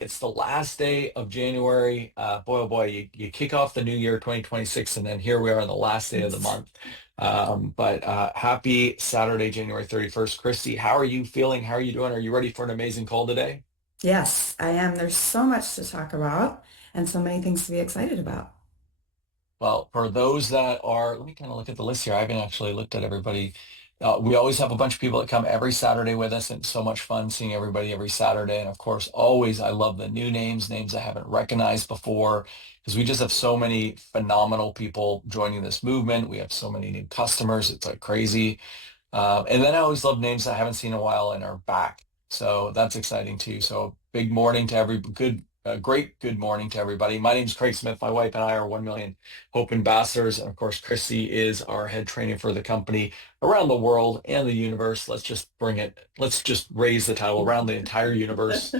It's the last day of January. Boy, oh boy, you kick off the new year 2026, and then here we are on the last day of the Yes, month. But happy Saturday, January 31st. Christy, how are you feeling? How are you doing? Are you ready for an amazing call today? yes, I am. There's so much to talk about and so many things to be excited about. Well, for those that are, let me kind of look at the list here. I haven't actually looked at everybody. We always have a bunch of people that come every Saturday with us, and it's so much fun seeing everybody every Saturday. And of course, always I love the new names, names I haven't recognized before, because we just have so many phenomenal people joining this movement. We have so many new customers. It's like crazy. And then I always love names I haven't seen in a while and are back. So that's exciting too. So big morning to every great good morning to everybody. My name's Craig Smith. My wife and I are 1 million Hope Ambassadors. And of course, Chrissy is our head trainer for the company around the world and the universe. Let's just bring it. Let's just raise the title around the entire universe.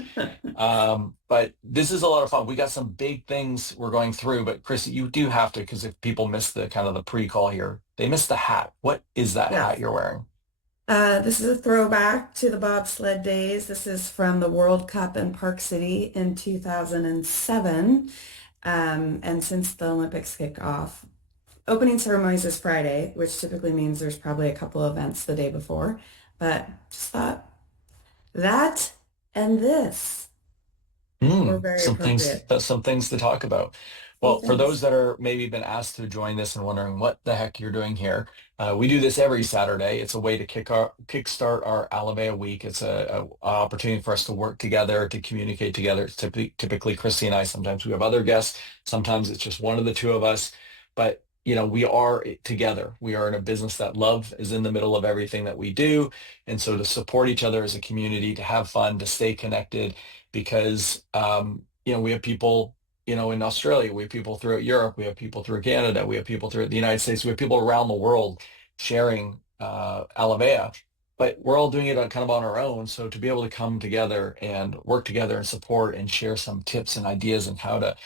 But this is a lot of fun. We got some big things we're going through, but Chrissy, you do have to, because if people miss the kind of the pre-call here, they missed the hat. What is that hat Yes. you're wearing? This is a throwback to the bobsled days. This is from the World Cup in Park City in 2007. And since the Olympics kick off, opening ceremonies is Friday, which typically means there's probably a couple events the day before. But just thought that and this were very appropriate. Some things to talk about. Few Well, for those things. that are maybe been asked to join this and wondering what the heck you're doing here, we do this every Saturday. It's a way to kickstart our Alabama week. It's a opportunity for us to work together, to communicate together. It's typically Christy and I. Sometimes we have other guests. Sometimes it's just one of the two of us. But we are together. We are in a business that love is in the middle of everything that we do. And so to support each other as a community, to have fun, to stay connected, because we have people in Australia, we have people throughout Europe, we have people through Canada, we have people throughout the United States, we have people around the world sharing Alavea, but we're all doing it kind of on our own. So to be able to come together and work together and support and share some tips and ideas and how to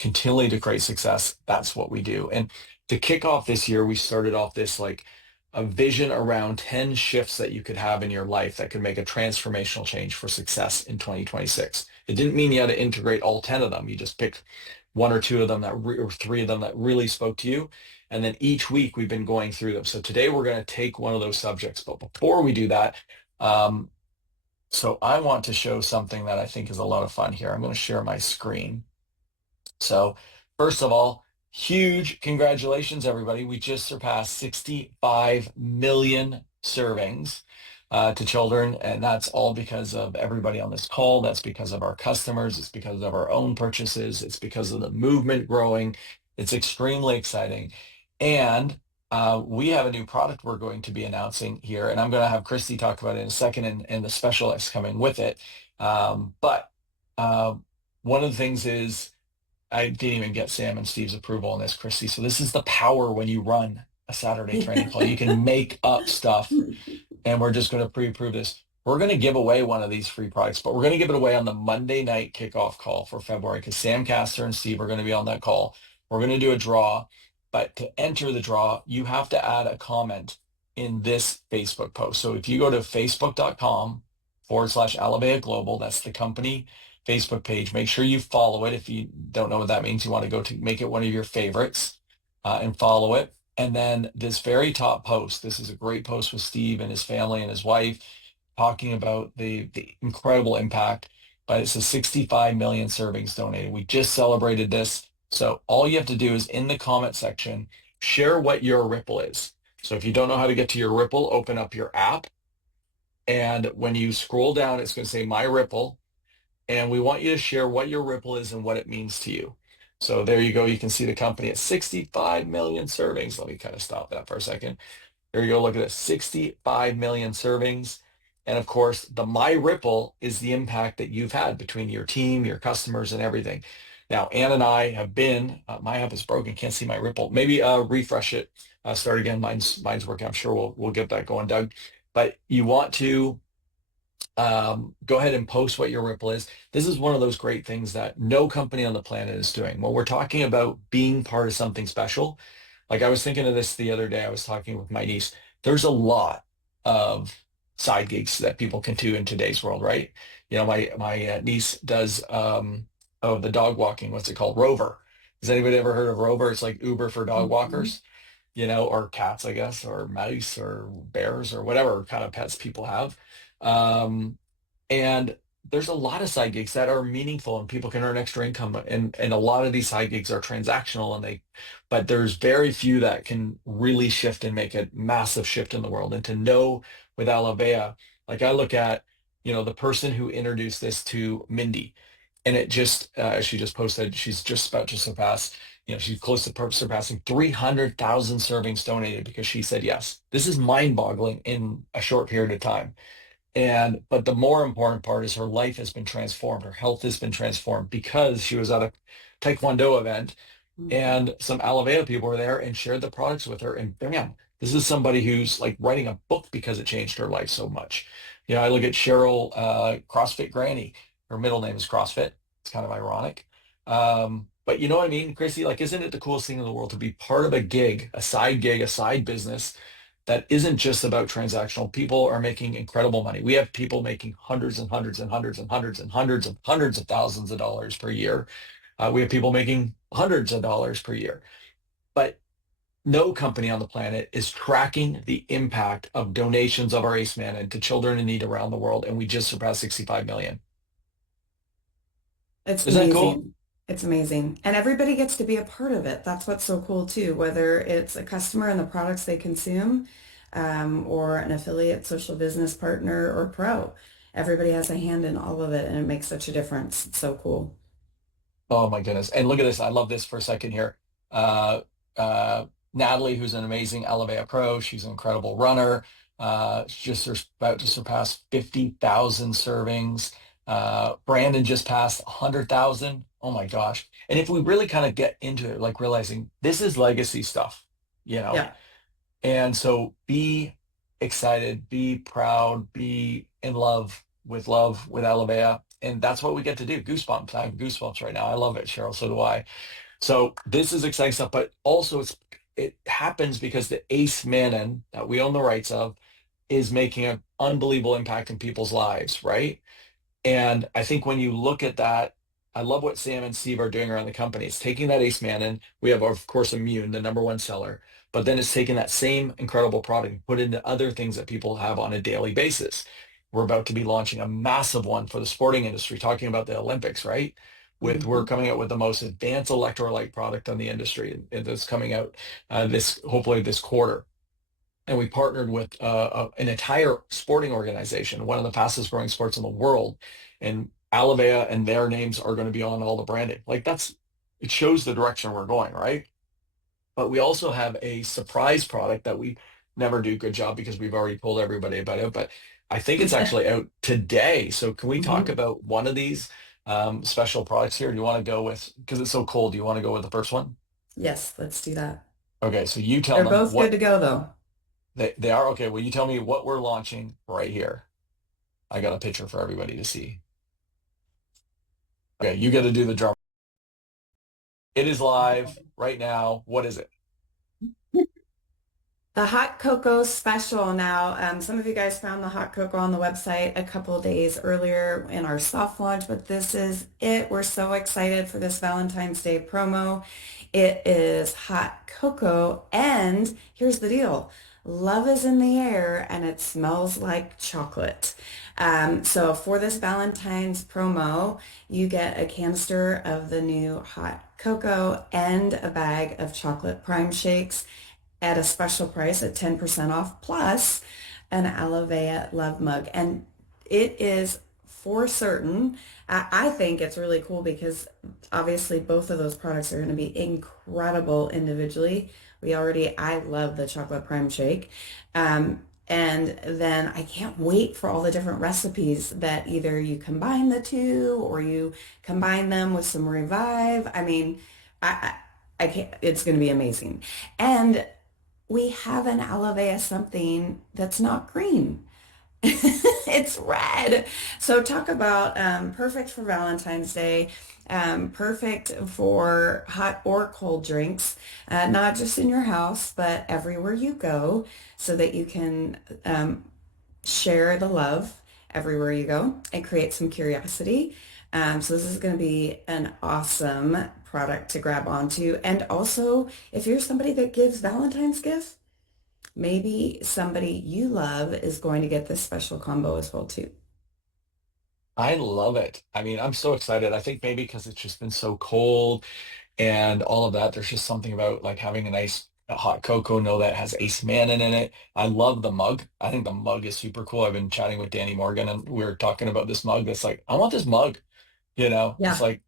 continually to create success, that's what we do. And to kick off this year, we started off this like a vision around 10 shifts that you could have in your life that could make a transformational change for success in 2026. It didn't mean you had to integrate all 10 of them. You just picked one or two of them or three of them that really spoke to you. And then each week we've been going through them. So today we're going to take one of those subjects. But before we do that, um, so I want to show something that I think is a lot of fun here. I'm going to share my screen. So first of all, huge congratulations, everybody. We just surpassed 65 million servings to children, and that's all because of everybody on this call. That's because of our customers. It's because of our own purchases. It's because of the movement growing. It's extremely exciting. And we have a new product we're going to be announcing here, and I'm going to have Christy talk about it in a second and the special that's coming with it. But one of the things is, I didn't even get Sam and Steve's approval on this, Christy. So this is the power when you run a Saturday training call. You can make up stuff, and we're just going to pre-approve this. We're going to give away one of these free products, but we're going to give it away on the Monday night kickoff call for February, because Sam Castor and Steve are going to be on that call. We're going to do a draw, but to enter the draw, you have to add a comment in this Facebook post. So if you go to facebook.com/Alavea Global, that's the company Facebook page. Make sure you follow it. If you don't know what that means, you want to go to make it one of your favorites and follow it. And then this very top post, this is a great post with Steve and his family and his wife talking about the incredible impact. But it says 65 million servings donated. We just celebrated this. So all you have to do is in the comment section, share what your Ripple is. So if you don't know how to get to your Ripple, open up your app. And when you scroll down, it's going to say My Ripple, and we want you to share what your Ripple is and what it means to you. So there you go. You can see the company at 65 million servings. Let me kind of stop that for a second. There you go. Look at this, 65 million servings. And of course, the My Ripple is the impact that you've had between your team, your customers, and everything. Now, Ann and I have been, my app is broken, can't see my Ripple. Maybe refresh it, start again. Mine's working. I'm sure we'll get that going, Doug. But you want to go ahead and post what your Ripple is. This is one of those great things that no company on the planet is doing. When we're talking about being part of something special, like I was thinking of this the other day, I was talking with my niece. There's a lot of side gigs that people can do in today's world, right? You know, my niece does the dog walking. What's it called? Rover. Has anybody ever heard of Rover? It's like Uber for dog Mhm. walkers, you know, or cats, I guess, or mice or bears or whatever kind of pets people have. Um, and there's a lot of side gigs that are meaningful and people can earn extra income. And a lot of these side gigs are transactional but there's very few that can really shift and make a massive shift in the world. And to know with Alavea, like I look at, you know, the person who introduced this to Mindy, and it just, she just posted, she's just about to surpass, you know, she's close to surpassing 300,000 servings donated because she said yes. This is mind-boggling in a short period of time. But the more important part is her life has been transformed. Her health has been transformed because she was at a Taekwondo event Mhm. and some Alavea people were there and shared the products with her. And bam, this is somebody who's like writing a book because it changed her life so much. You know, I look at Cheryl, CrossFit Granny. Her middle name is CrossFit. It's kind of ironic. But you know what I mean, Chrissy? Like, isn't it the coolest thing in the world to be part of a gig, a side business that isn't just about transactional? People are making incredible money. We have people making hundreds and hundreds and hundreds and hundreds and hundreds of thousands of dollars per year. We have people making hundreds of dollars per year. But no company on the planet is tracking the impact of donations of our ACE Man to children in need around the world. And we just surpassed 65 million. It's Isn't that cool? amazing. It's amazing. And everybody gets to be a part of it. That's what's so cool too, whether it's a customer and the products they consume, or an affiliate, social business partner, or pro. Everybody has a hand in all of it, and it makes such a difference. It's so cool. Oh my goodness. And look at this. I love this for a second here. Uh, Natalie, who's an amazing Elevate Pro. She's an incredible runner. She's just about to surpass 50,000 servings. Brandon just passed 100,000. Oh my gosh. And if we really kind of get into it, like realizing this is legacy stuff, you know? Yeah. And so be excited, be proud, be in love with Alabama. And that's what we get to do. Goosebumps. I have goosebumps right now. I love it, Cheryl. So do I. So this is exciting stuff, but also it happens because the Ace Manon that we own the rights of is making an unbelievable impact in people's lives, right? And I think when you look at that, I love what Sam and Steve are doing around the company. It's taking that Ace Mannon. We have, of course, Immune, the number one seller, but then it's taking that same incredible product and put it into other things that people have on a daily basis. We're about to be launching a massive one for the sporting industry, talking about the Olympics, right? We're Mhm. coming out with the most advanced electrolyte product on the industry, and that's coming out this hopefully this quarter. And we partnered with an entire sporting organization, one of the fastest growing sports in the world. And Alavea and their names are going to be on all the branding. It shows the direction we're going, right? But we also have a surprise product that we never do a good job because we've already told everybody about it. But I think it's actually out today. So can we talk Mhm. about one of these special products here? Do you want to go with, because it's so cold, do you want to go with the first one? Yes, let's do that. Okay, so you tell They're them both good what to go though. they are. Okay, well, you tell me what we're launching right here. I got a picture for everybody to see. Okay, you got to do the drum. It is live right now. What is it? The hot cocoa special now. Some of you guys found the hot cocoa on the website a couple of days earlier in our soft launch, but this is it. We're so excited for this Valentine's Day promo. It is hot cocoa, and here's the deal. Love is in the air and it smells like chocolate. So for this Valentine's promo, you get a canister of the new hot cocoa and a bag of chocolate prime shakes at a special price at 10% off plus an Alavea Love Mug. And it is for certain. I think it's really cool because obviously both of those products are going to be incredible individually. I love the chocolate prime shake. And then I can't wait for all the different recipes that either you combine the two or you combine them with some Revive. I mean, I can't, it's going to be amazing. And we have an Alavea something that's not green. It's red. So talk about perfect for Valentine's Day, perfect for hot or cold drinks, not just in your house, but everywhere you go, so that you can share the love everywhere you go and create some curiosity. So this is going to be an awesome product to grab onto. And also, if you're somebody that gives Valentine's gifts, maybe somebody you love is going to get this special combo as well too. I love it. I mean, I'm so excited. I think maybe because it's just been so cold and all of that, there's just something about like having a nice hot cocoa, know that has Ace Mannin in it. I love the mug. I think the mug is super cool. I've been chatting with Danny Morgan and we were talking about this mug that's like, I want this mug, it's Yeah. like,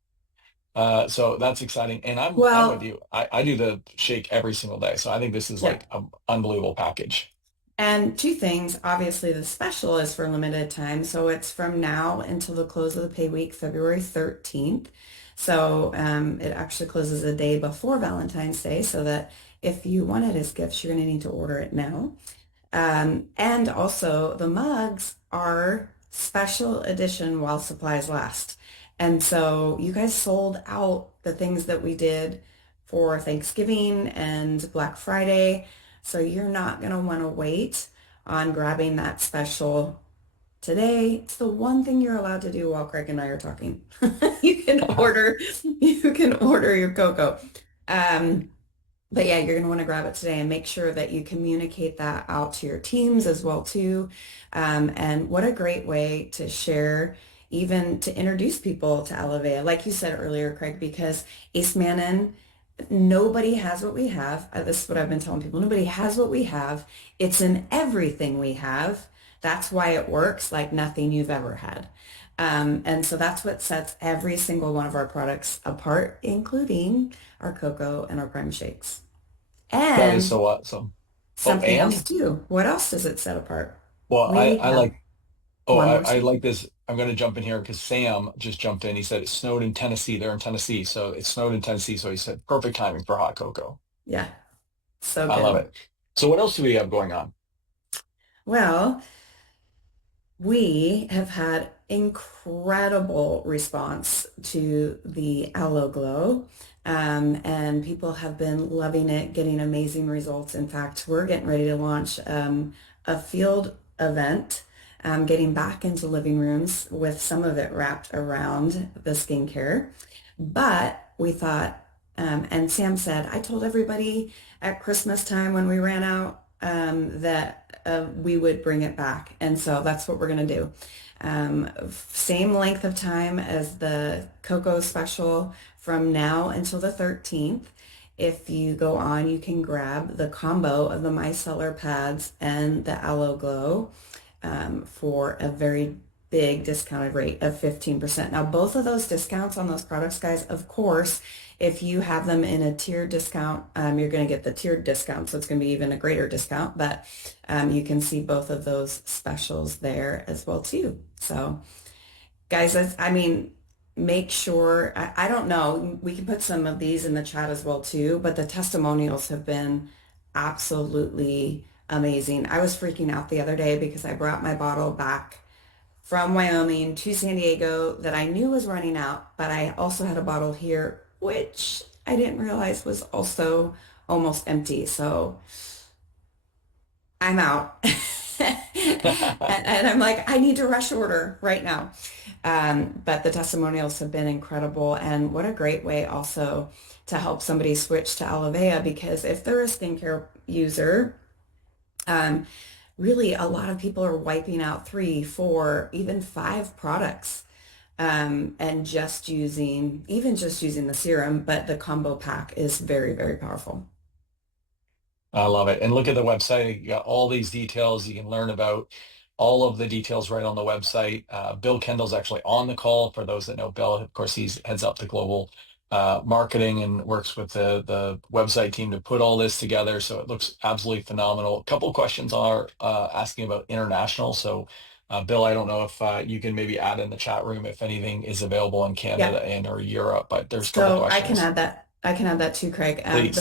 so that's exciting. And I'm with Well, you. I do the shake every single day. So I think this is yeah. like an unbelievable package. And two things, obviously the special is for limited time. So it's from now until the close of the pay week, February 13th. So it actually closes a day before Valentine's Day so that if you want it as gifts, you're going to need to order it now. And also the mugs are special edition while supplies last. And so you guys sold out the things that we did for Thanksgiving and Black Friday. So you're not going to want to wait on grabbing that special today. It's the one thing you're allowed to do while Craig and I are talking. You can order your cocoa. Um, but yeah, you're going to want to grab it today and make sure that you communicate that out to your teams as well too. And what a great way to share, even to introduce people to Alivea, like you said earlier, Craig, because Ace Mannin, nobody has what we have. This is what I've been telling people. Nobody has what we have. It's in everything we have. That's why it works like nothing you've ever had. And so that's what sets every single one of our products apart, including our cocoa and our prime shakes. That is And so awesome. Oh, something else and too. What else does it set apart? well, We I have like Oh, one I, more I secret. like this. I'm going to jump in here because Sam just jumped in. He said it snowed in Tennessee. They're in Tennessee. So it snowed in Tennessee. So he said perfect timing for hot cocoa. Yeah, so I love good. it. So what else do we have going on? Well, we have had incredible response to the Aloe Glow, and people have been loving it, getting amazing results. In fact, we're getting ready to launch a field event, getting back into living rooms with some of it wrapped around the skincare. But we thought, and Sam said, I told everybody at Christmas time when we ran out that we would bring it back. And so that's what we're going to do. Same length of time as the cocoa special from now until the 13th. If you go on, you can grab the combo of the micellar pads and the Aloe Glow for a very big discounted rate of 15%. Now, both of those discounts on those products, guys, of course, if you have them in a tiered discount, you're going to get the tiered discount. So it's going to be even a greater discount, but you can see both of those specials there as well too. So guys, I mean, make sure, I don't know, we can put some of these in the chat as well too, but the testimonials have been absolutely amazing. I was freaking out the other day because I brought my bottle back from Wyoming to San Diego that I knew was running out, but I also had a bottle here, which I didn't realize was also almost empty. So I'm out. And I'm like, I need to rush order right now. But the testimonials have been incredible. And what a great way also to help somebody switch to Alivea because if they're a skincare user, um, really a lot of people are wiping out three, four, even five products and even just using the serum, but the combo pack is very, very powerful. I love it. And look at the website. You got all these details. You can learn about all of the details right on the website. Bill Kendall's actually on the call. For those that know Bill, of course, he's heads up the global marketing and works with the website team to put all this together. So it looks absolutely phenomenal. A couple questions are asking about international. So Bill, I don't know if you can maybe add in the chat room if anything is available in Yeah. Canada and or Europe, but there's a couple So I can questions. add that. I can add that too, Craig. Please.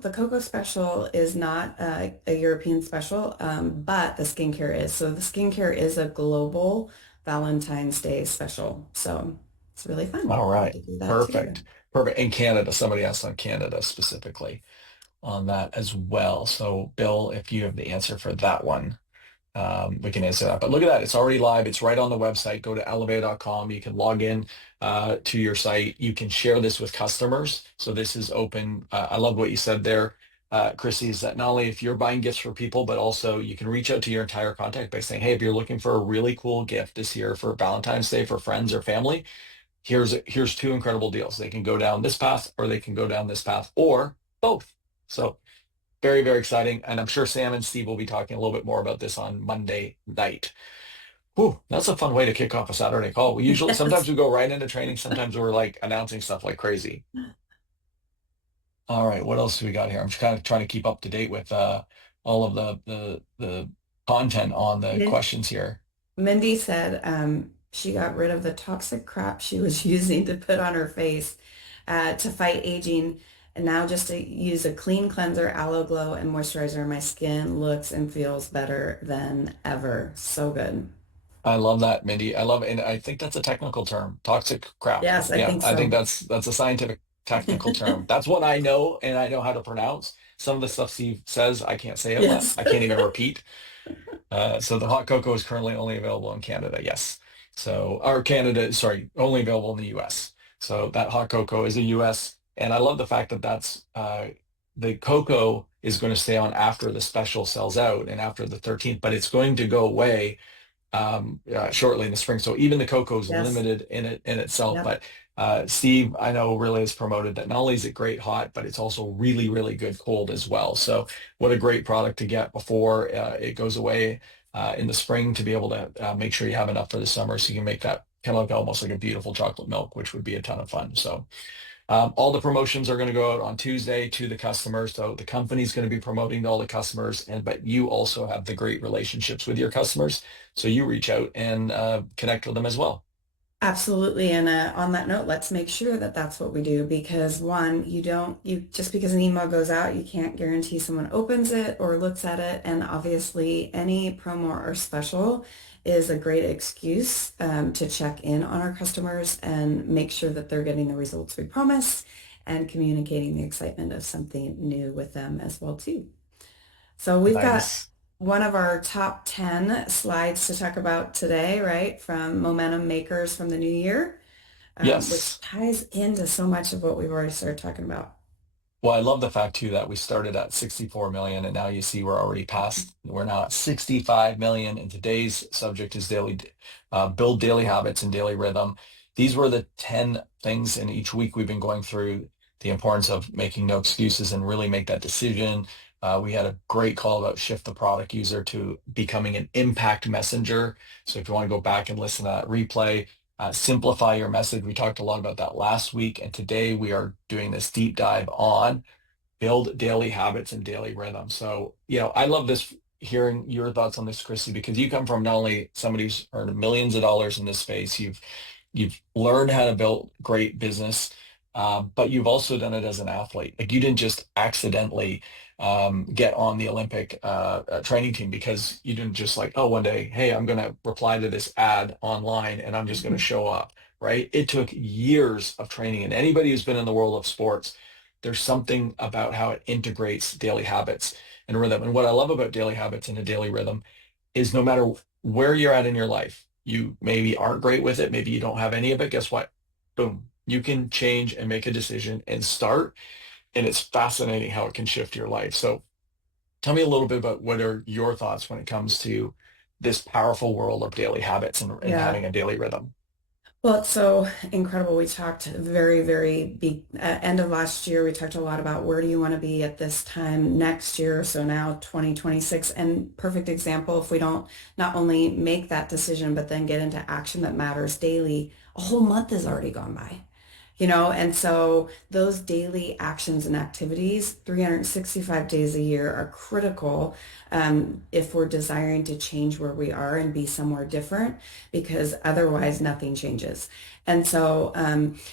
The cocoa special is not a European special, but the skincare is. So the skincare is a global Valentine's Day special. So it's really fun. All We get right. to do that together. Perfect. Perfect. In Canada, somebody asked on Canada specifically on that as well. So, Bill, if you have the answer for that one, we can answer that. But look at that. It's already live. It's right on the website. Go to elevate.com. You can log in to your site. You can share this with customers. So this is open. I love what you said there, Chrissy, is that not only if you're buying gifts for people, but also you can reach out to your entire contact by saying, hey, if you're looking for a really cool gift this year for Valentine's Day for friends or family, here's two incredible deals. They can go down this path or they can go down this path or both. So very, very exciting. And I'm sure Sam and Steve will be talking a little bit more about this on Monday night. Whew, that's a fun way to kick off a Saturday call. We usually, Yes. sometimes we go right into training. Sometimes we're like announcing stuff like crazy. All right, what else do we got here? I'm just kind of trying to keep up to date with all of the content on the Min- questions here. Mindy said she got rid of the toxic crap she was using to put on her face to fight aging. And now just to use a clean cleanser, Aloe Glow, and moisturizer, my skin looks and feels better than ever. So good. I love that, Mindy. I love it. And I think that's a technical term, toxic crap. Yes, I Yeah, think I think so. that's a scientific technical term. That's what I know and I know how to pronounce. Some of the stuff Steve says, I can't say out loud. Yes. I can't even repeat. So the hot cocoa is currently only available in Canada. Yes. So our Canada, sorry, only available in the US. So that hot cocoa is a US. And I love the fact that that's the cocoa is going to stay on after the special sells out and after the 13th, but it's going to go away shortly in the spring. So even the cocoa is Yes. limited in itself. Yep. But Steve, I know, really has promoted that not only is it great hot, but it's also really, really good cold as well. So what a great product to get before it goes away in the spring to be able to make sure you have enough for the summer so you can make that kind of like almost like a beautiful chocolate milk, which would be a ton of fun. So all the promotions are going to go out on Tuesday to the customers. So the company's going to be promoting to all the customers, and but you also have the great relationships with your customers. So you reach out and connect with them as well. Absolutely. And on that note, let's make sure that that's what we do because one, you just because an email goes out, you can't guarantee someone opens it or looks at it. And obviously, any promo or special is a great excuse to check in on our customers and make sure that they're getting the results we promise and communicating the excitement of something new with them as well too. So we've got Nice. one of our top 10 slides to talk about today, right? From Momentum Makers from the new year, which Yes. ties into so much of what we've already started talking about. Well, I love the fact too that we started at 64 million and now you see we're already past, we're now at 65 million and today's subject is build daily habits and daily rhythm. These were the 10 things and each week we've been going through the importance of making no excuses and really make that decision. We had a great call about shift the product user to becoming an impact messenger. So if you want to go back and listen to that replay, simplify your message. We talked a lot about that last week, and today we are doing this deep dive on build daily habits and daily rhythm. So, I love this hearing your thoughts on this, Chrissy, because you come from not only somebody who's earned millions of dollars in this space, you've learned how to build great business, but you've also done it as an athlete. Like you didn't just accidentally get on the Olympic training team because you didn't just like, oh, one day, hey, I'm going to reply to this ad online and I'm just going to show up, right? It took years of training. And anybody who's been in the world of sports, there's something about how it integrates daily habits and rhythm. And what I love about daily habits and a daily rhythm is no matter where you're at in your life, you maybe aren't great with it, maybe you don't have any of it, guess what? Boom, you can change and make a decision and start. And it's fascinating how it can shift your life. So tell me a little bit about what are your thoughts when it comes to this powerful world of daily habits and Yeah. having a daily rhythm. Well, it's so incredible. We talked very big end of last year. We talked a lot about where do you want to be at this time next year. So now 2026 and perfect example. If we don't not only make that decision, but then get into action that matters daily, a whole month has already gone by. And so those daily actions and activities, 365 days a year are critical if we're desiring to change where we are and be somewhere different, because otherwise nothing changes. And so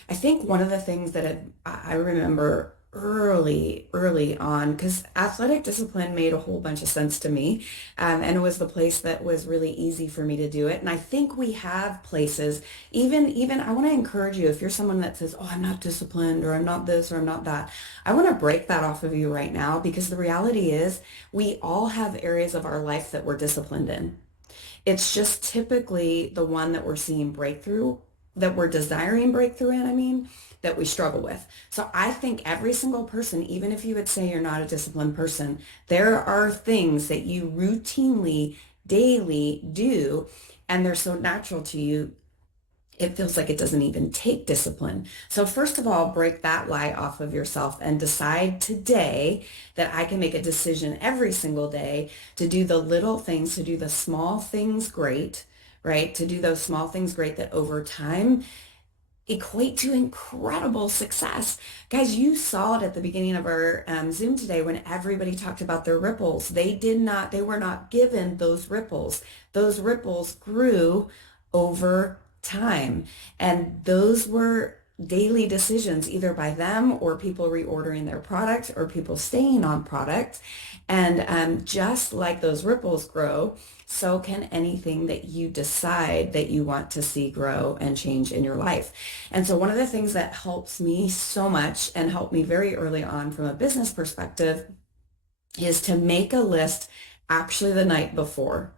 I think one of the things that I remember early on because athletic discipline made a whole bunch of sense to me. And it was the place that was really easy for me to do it. And I think we have places, even I want to encourage you if you're someone that says, oh, I'm not disciplined or I'm not this or I'm not that. I want to break that off of you right now because the reality is we all have areas of our life that we're disciplined in. It's just typically the one that we're seeing breakthrough, that we're desiring breakthrough in, I mean, that we struggle with. So I think every single person, even if you would say you're not a disciplined person, there are things that you routinely, daily do, and they're so natural to you it feels like it doesn't even take discipline. So first of all, break that lie off of yourself and decide today that I can make a decision every single day to do the little things, to do the small things great, right? To do those small things great that over time equate to incredible success. Guys, you saw it at the beginning of our Zoom today when everybody talked about their ripples. They were not given those ripples. Those ripples grew over time. And those were daily decisions either by them or people reordering their product or people staying on product. And just like those ripples grow, so can anything that you decide that you want to see grow and change in your life. And so one of the things that helps me so much and helped me very early on from a business perspective is to make a list actually the night before,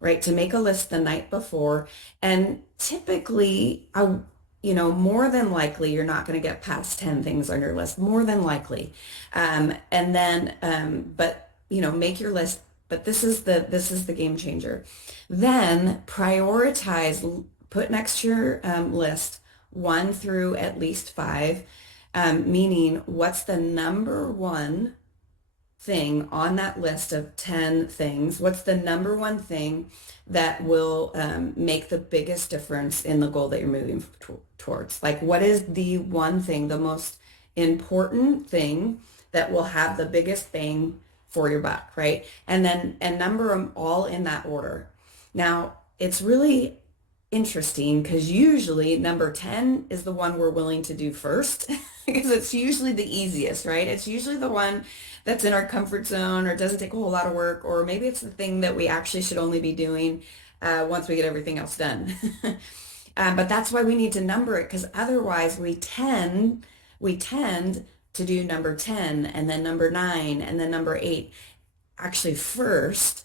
right? To make a list the night before. And typically, more than likely, you're not going to get past 10 things on your list, more than likely. And then, make your list. But this is the game changer. Then prioritize, put next to your list 1 through at least 5, meaning what's the number one thing on that list of 10 things? What's the number one thing that will make the biggest difference in the goal that you're moving towards? Like, what is the one thing, the most important thing that will have the biggest bang for your buck, right? And number them all in that order. Now, it's really interesting because usually number 10 is the one we're willing to do first because it's usually the easiest, right? It's usually the one that's in our comfort zone or doesn't take a whole lot of work, or maybe it's the thing that we actually should only be doing once we get everything else done. But that's why we need to number it because otherwise we tend to do number 10 and then number 9 and then number 8 actually first.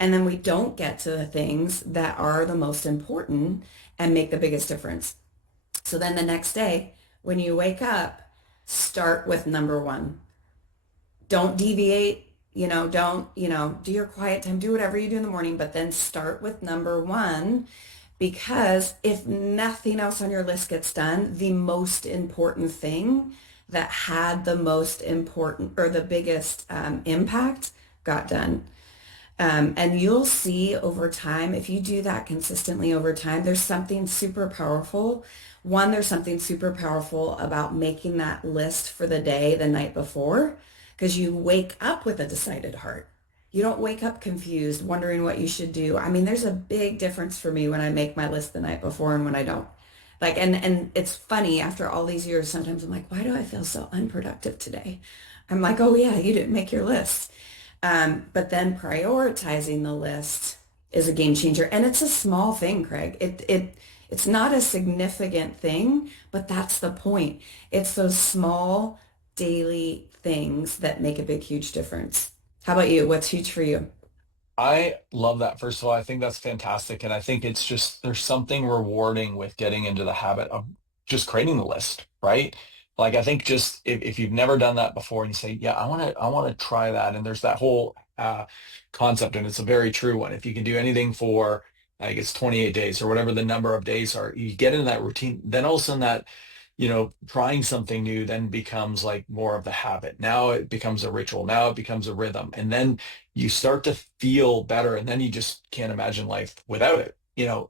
And then we don't get to the things that are the most important and make the biggest difference. So then the next day, when you wake up, start with number 1. Don't deviate, don't, do your quiet time, do whatever you do in the morning, but then start with number 1 because if nothing else on your list gets done, the most important thing that had the most important or the biggest impact got done. And you'll see over time, if you do that consistently over time, there's something super powerful. One, there's something super powerful about making that list for the day the night before, because you wake up with a decided heart. You don't wake up confused, wondering what you should do. I mean, there's a big difference for me when I make my list the night before and when I don't. Like, and it's funny, after all these years, sometimes I'm like, why do I feel so unproductive today? I'm like, oh yeah, you didn't make your list. But then prioritizing the list is a game changer. And it's a small thing, Craig. It's not a significant thing, but that's the point. It's those small daily things that make a big, huge difference. How about you? What's huge for you? I love that. First of all, I think that's fantastic. And I think it's just, there's something rewarding with getting into the habit of just creating the list, right? Like, I think just if you've never done that before and you say, yeah, I want to try that. And there's that whole concept, and it's a very true one. If you can do anything for, I guess, 28 days or whatever the number of days are, you get into that routine, then all of a sudden that trying something new then becomes like more of the habit. Now it becomes a ritual. Now it becomes a rhythm. And then you start to feel better. And then you just can't imagine life without it.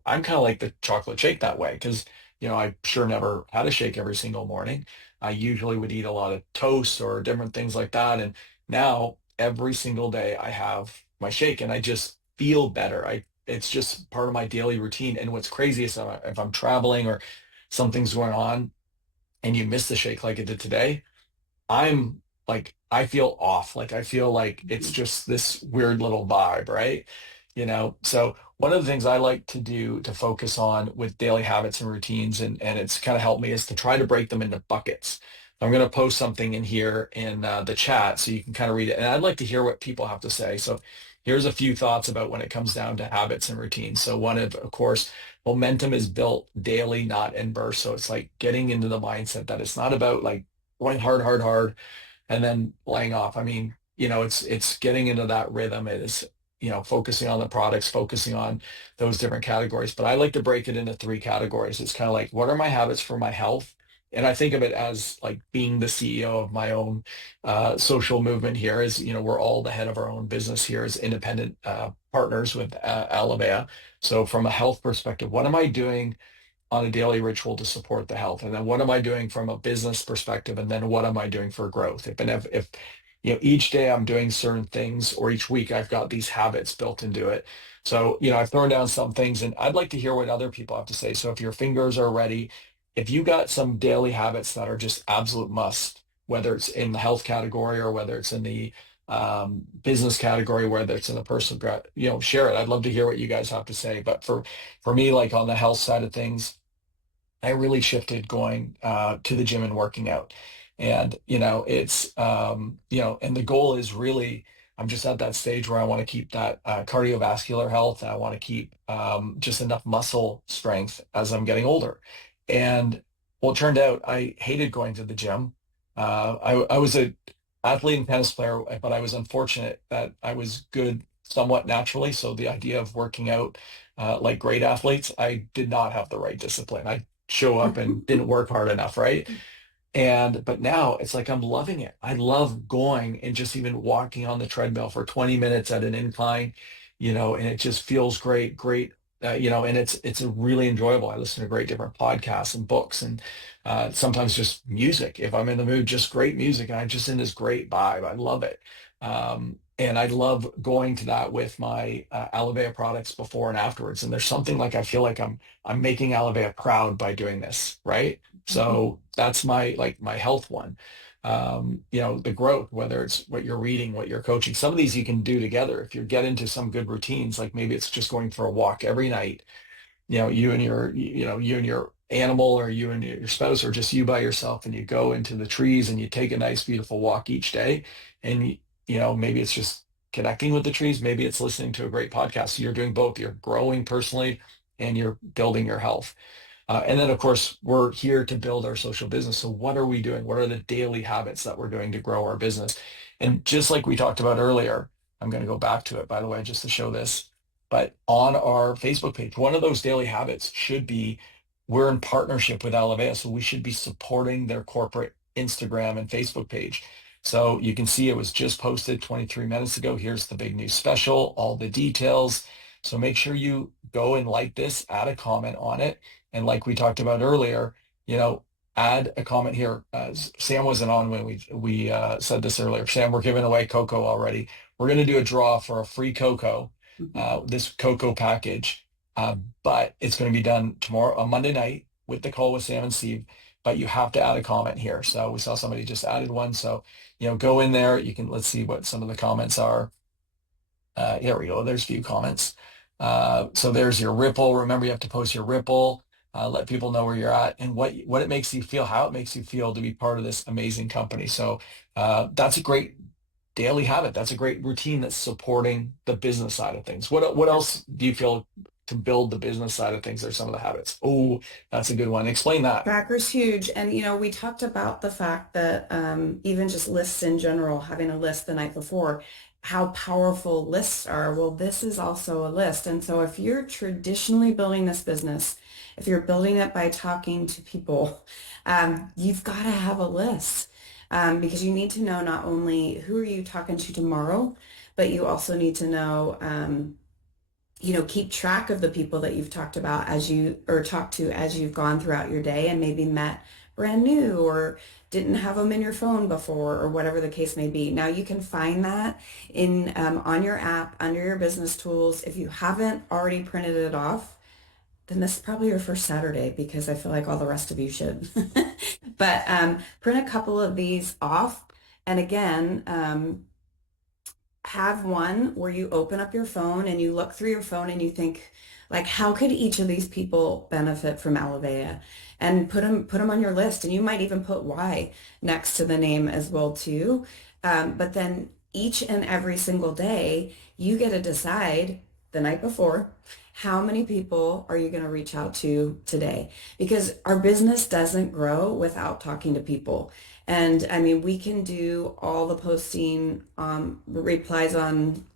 I'm kind of like the chocolate shake that way because, I sure never had a shake every single morning. I usually would eat a lot of toast or different things like that. And now every single day I have my shake and I just feel better. It's just part of my daily routine. And what's crazy is if I'm traveling or something's going on, and you miss the shake like it did today, I'm like, I feel off. Like I feel like it's Mhm. just this weird little vibe, right? So one of the things I like to do to focus on with daily habits and routines, and it's kind of helped me, is to try to break them into buckets. I'm going to post something in here in the chat so you can kind of read it. And I'd like to hear what people have to say. So here's a few thoughts about when it comes down to habits and routines. So one of course, momentum is built daily, not in bursts. So it's like getting into the mindset that it's not about like going hard, hard, hard, and then laying off. I mean, it's getting into that rhythm. It is, focusing on the products, focusing on those different categories. But I like to break it into three categories. It's kind of like, what are my habits for my health? And I think of it as like being the CEO of my own social movement here. Is, we're all the head of our own business here as independent partners with Alavea. So from a health perspective, what am I doing on a daily ritual to support the health? And then what am I doing from a business perspective? And then what am I doing for growth? If each day I'm doing certain things, or each week I've got these habits built into it. So, I've thrown down some things, and I'd like to hear what other people have to say. So if your fingers are ready, if you got some daily habits that are just absolute must, whether it's in the health category or whether it's in the business category, whether it's in the personal, share it. I'd love to hear what you guys have to say. But for me, like on the health side of things, I really shifted going to the gym and working out. And, and the goal is really, I'm just at that stage where I want to keep that cardiovascular health. I want to keep just enough muscle strength as I'm getting older. And well, it turned out I hated going to the gym. I was a athlete and tennis player, but I was unfortunate that I was good somewhat naturally. So the idea of working out like great athletes, I did not have the right discipline. I show up and didn't work hard enough, right? But now it's like I'm loving it. I love going and just even walking on the treadmill for 20 minutes at an incline, and it just feels great, and it's a really enjoyable. I listen to great different podcasts and books, and sometimes just music. If I'm in the mood, just great music, and I'm just in this great vibe. I love it. And I love going to that with my Alavea products before and afterwards. And there's something like I feel like I'm making Alavea proud by doing this, right? So that's my health one. The growth, whether it's what you're reading, what you're coaching. Some of these you can do together if you get into some good routines, like maybe it's just going for a walk every night. You and your animal, or you and your spouse, or just you by yourself, and you go into the trees and you take a nice, beautiful walk each day. And maybe it's just connecting with the trees, maybe it's listening to a great podcast. So you're doing both. You're growing personally and you're building your health. And then, of course, we're here to build our social business. So what are we doing? What are the daily habits that we're doing to grow our business? And just like we talked about earlier, I'm going to go back to it, by the way, just to show this. But on our Facebook page, one of those daily habits should be, we're in partnership with Alavea, so we should be supporting their corporate Instagram and Facebook page. So you can see it was just posted 23 minutes ago. Here's the big news special, all the details. So make sure you go and like this, add a comment on it. And like we talked about earlier, add a comment here. Sam wasn't on when we said this earlier. Sam, we're giving away cocoa already. We're going to do a draw for a free cocoa, this cocoa package. But it's going to be done tomorrow, on Monday night, with the call with Sam and Steve. But you have to add a comment here. So we saw somebody just added one. So, go in there. Let's see what some of the comments are. Here we go. There's a few comments. So there's your Ripple. Remember, you have to post your Ripple. Let people know where you're at and what it makes you feel, how it makes you feel to be part of this amazing company. So that's a great daily habit. That's a great routine that's supporting the business side of things. What else do you feel to build the business side of things are some of the habits? Oh, that's a good one. Explain that. Tracker's huge. And, we talked about the fact that even just lists in general, having a list the night before, how powerful lists are. Well, this is also a list. And so if you're traditionally building this business, if you're building it by talking to people, you've got to have a list because you need to know not only who are you talking to tomorrow, but you also need to know keep track of the people that you've talked about talked to as you've gone throughout your day and maybe met brand new or didn't have them in your phone before or whatever the case may be. Now you can find that in on your app under your business tools. If you haven't already printed it off, then this is probably your first Saturday because I feel like all the rest of you should. But print a couple of these off. And again, have one where you open up your phone and you look through your phone and you think, like, how could each of these people benefit from Alivea? And put them on your list. And you might even put why next to the name as well too. But then each and every single day, you get to decide the night before, how many people are you going to reach out to today? Because our business doesn't grow without talking to people. And I mean, we can do all the posting, replies on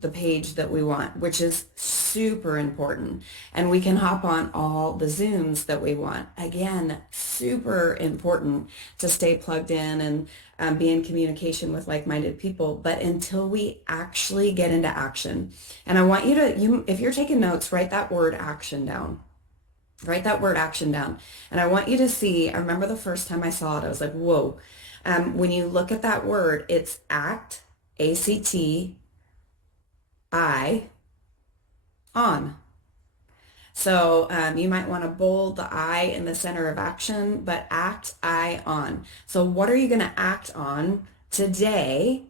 the page that we want, which is super important. And we can hop on all the Zooms that we want. Again, super important to stay plugged in and be in communication with like-minded people. But until we actually get into action, and I want you to, if you're taking notes, write that word action down. Write that word action down. And I want you to see, I remember the first time I saw it, I was like, whoa. When you look at that word, it's act, ACT, I, on. So you might want to bold the I in the center of action, but act, I, on. So what are you going to act on today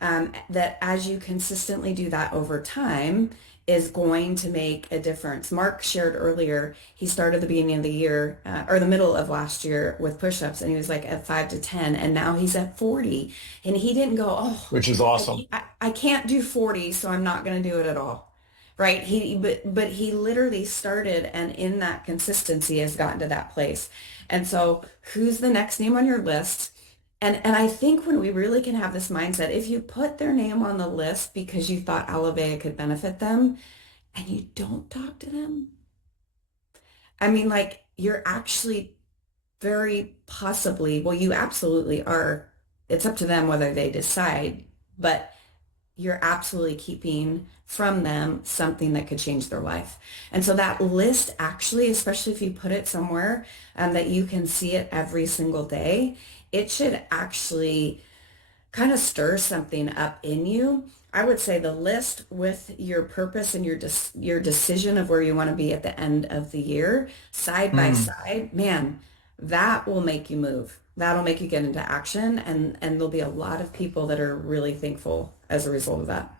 that as you consistently do that over time is going to make a difference? Mark shared earlier, he started the beginning of the year or the middle of last year with push-ups and he was like at 5 to 10 and now he's at 40 and he didn't go, oh, which is awesome. I can't do 40, so I'm not going to do it at all. Right. But he literally started and in that consistency has gotten to that place. And so who's the next name on your list? And I think when we really can have this mindset, if you put their name on the list because you thought Alivea could benefit them and you don't talk to them, I mean, like you're actually very possibly, well, you absolutely are. It's up to them whether they decide, but you're absolutely keeping from them something that could change their life. And so that list actually, especially if you put it somewhere that you can see it every single day, it should actually kind of stir something up in you. I would say the list with your purpose and your decision of where you want to be at the end of the year, side by Mm. side, man, that will make you move. That'll make you get into action and there'll be a lot of people that are really thankful as a result of that.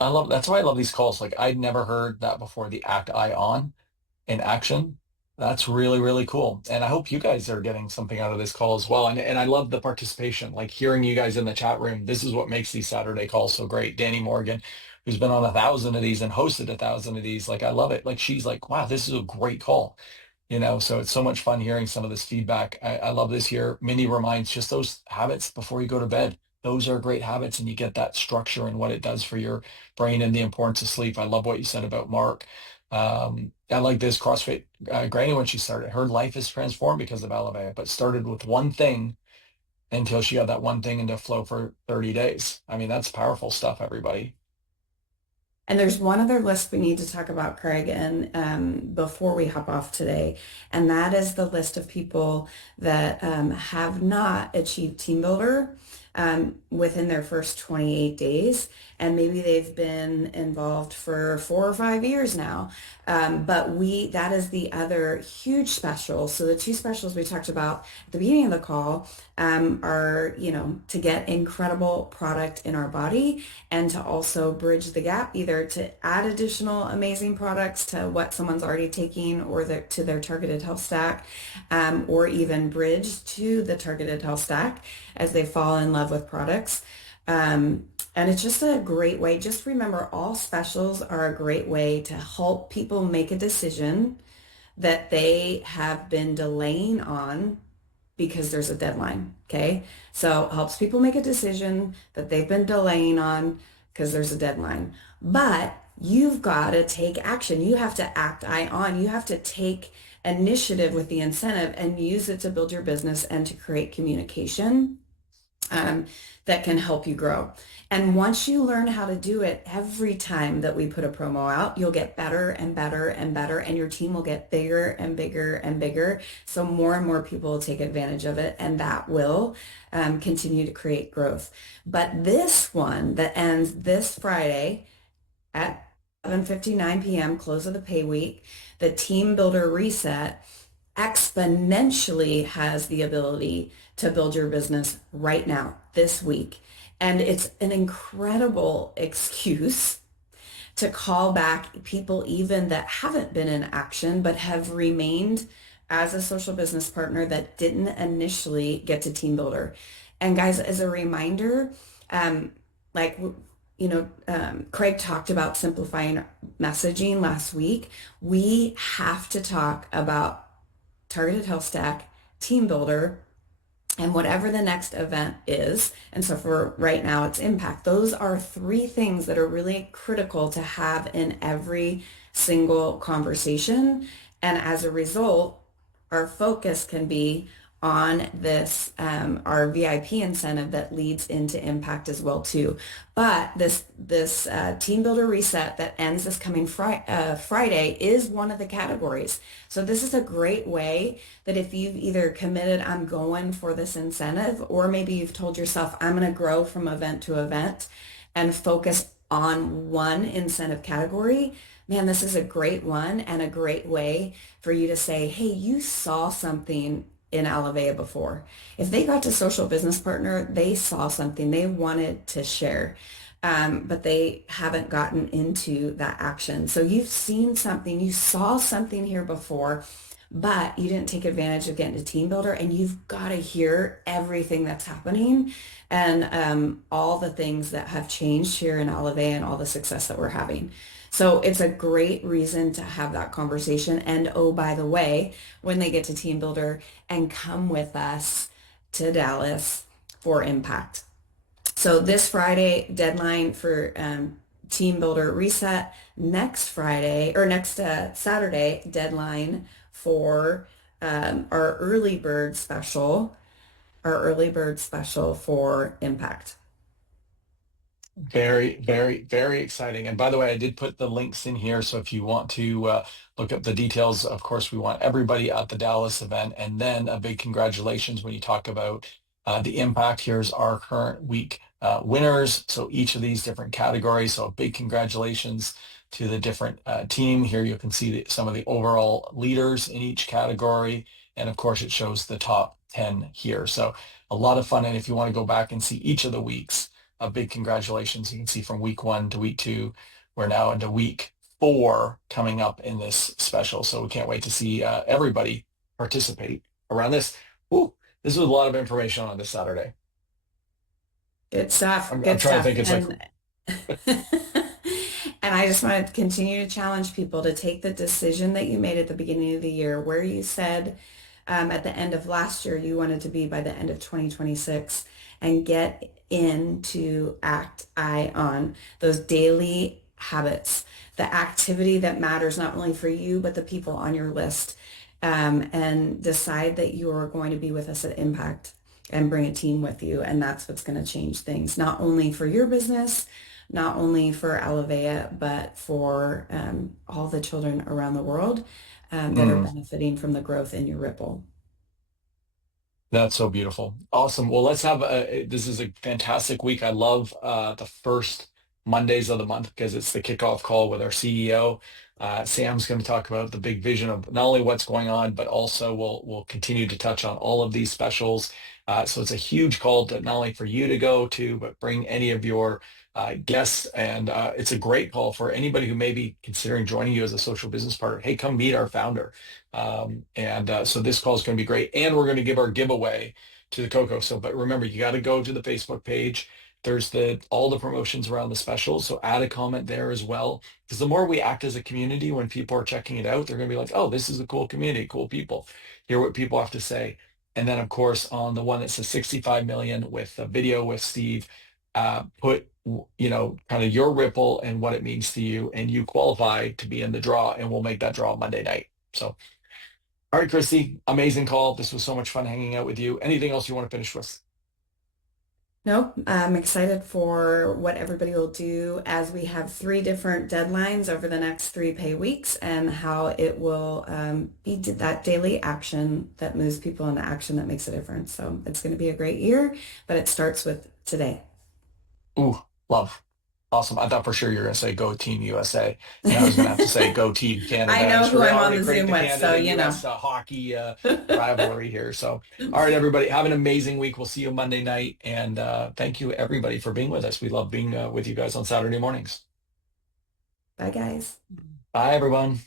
That's why I love these calls. Like I'd never heard that before, the act I on in action. That's really, really cool. And I hope you guys are getting something out of this call as well. And I love the participation, like hearing you guys in the chat room. This is what makes these Saturday calls so great. Danny Morgan, who's been on 1,000 of these and hosted 1,000 of these. Like I love it. Like she's like, wow, this is a great call. So it's so much fun hearing some of this feedback. I love this here. Minnie reminds just those habits before you go to bed. Those are great habits and you get that structure and what it does for your brain and the importance of sleep. I love what you said about Mark. I like this CrossFit Granny when she started. Her life is transformed because of Alivea, but started with one thing until she got that one thing into flow for 30 days. I mean, that's powerful stuff, everybody. And there's one other list we need to talk about, Craig, and before we hop off today, and that is the list of people that have not achieved Team Builder within their first 28 days, and maybe they've been involved for 4 or 5 years now. But that is the other huge special. So the two specials we talked about at the beginning of the call are, to get incredible product in our body and to also bridge the gap, either to add additional amazing products to what someone's already taking or to their targeted health stack, or even bridge to the targeted health stack as they fall in love with products. And it's just a great way. Just remember, all specials are a great way to help people make a decision that they have been delaying on because there's a deadline. Okay. So it helps people make a decision that they've been delaying on because there's a deadline. But you've got to take action. You have to act on. You have to take initiative with the incentive and use it to build your business and to create communication that can help you grow. And once you learn how to do it, every time that we put a promo out, you'll get better and better and better, and your team will get bigger and bigger and bigger. So more and more people will take advantage of it, and that will continue to create growth. But this one that ends this Friday at 7:59 p.m., close of the pay week, the Team Builder Reset, exponentially has the ability to build your business right now, this week. And it's an incredible excuse to call back people even that haven't been in action but have remained as a social business partner that didn't initially get to team builder. And guys, as a reminder, um, like Craig talked about simplifying messaging last week. We have to talk about targeted health stack, team builder, and whatever the next event is. And so for right now, it's impact. Those are three things that are really critical to have in every single conversation. And as a result, our focus can be on this, our VIP incentive that leads into impact as well too. But this team builder reset that ends this coming Friday is one of the categories. So this is a great way that if you've either committed, I'm going for this incentive, or maybe you've told yourself, I'm going to grow from event to event and focus on one incentive category. Man, this is a great one and a great way for you to say, hey, you saw something in Alavea before. If they got to social business partner, they saw something they wanted to share, but they haven't gotten into that action. So you've seen something, you saw something here before, but you didn't take advantage of getting to team builder, and you've got to hear everything that's happening and all the things that have changed here in Alavea and all the success that we're having. So it's a great reason to have that conversation. And oh, by the way, when they get to team builder, and come with us to Dallas for impact. So this Friday, deadline for team builder reset. Next Friday or next Saturday, deadline for our early bird special for impact. Very, very, very exciting. And by the way, I did put the links in here. So if you want to look up the details, of course, we want everybody at the Dallas event. And then a big congratulations when you talk about the impact. Here's our current week winners. So each of these different categories. So a big congratulations to the different team. Here you can see some of the overall leaders in each category. And of course, it shows the top 10 here. So a lot of fun. And if you want to go back and see each of the weeks, a big congratulations. You can see from week 1 to week 2, we're now into week 4 coming up in this special. So we can't wait to see everybody participate around this. Ooh, this was a lot of information on this Saturday. Good stuff. I'm Good trying to stuff. think. It's like, And I just want to continue to challenge people to take the decision that you made at the beginning of the year, where you said at the end of last year you wanted to be by the end of 2026, and get into act I on those daily habits, the activity that matters not only for you, but the people on your list, and decide that you are going to be with us at Impact and bring a team with you. And that's what's going to change things, not only for your business, not only for Alavea, but for all the children around the world that are benefiting from the growth in your Ripple. That's so beautiful. Awesome. Well, let's have this is a fantastic week. I love the first Mondays of the month because it's the kickoff call with our CEO. Sam's going to talk about the big vision of not only what's going on, but also we'll continue to touch on all of these specials. So it's a huge call to not only for you to go to, but bring any of your guests. And it's a great call for anybody who may be considering joining you as a social business partner. Hey, come meet our founder. So this call is going to be great. And we're going to give our giveaway to the Coco. So, but remember, you got to go to the Facebook page. There's all the promotions around the specials. So add a comment there as well. Because the more we act as a community, when people are checking it out, they're going to be like, oh, this is a cool community, cool people. Hear what people have to say. And then, of course, on the one that says 65 million with a video with Steve, put, kind of your Ripple and what it means to you, and you qualify to be in the draw, and we'll make that draw Monday night. So, all right, Christy, amazing call. This was so much fun hanging out with you. Anything else you want to finish with? Nope, I'm excited for what everybody will do as we have 3 different deadlines over the next 3 pay weeks, and how it will be that daily action that moves people into action that makes a difference. So it's going to be a great year, but it starts with today. Ooh, love. Awesome. I thought for sure you were going to say go Team USA, and I was going to have to say go Team I Canada and know just who I'm on already the create Zoom the with, so you know. Canada-US hockey rivalry here. So, all right, everybody, have an amazing week. We'll see you Monday night, and thank you everybody for being with us. We love being with you guys on Saturday mornings. Bye, guys. Bye, everyone.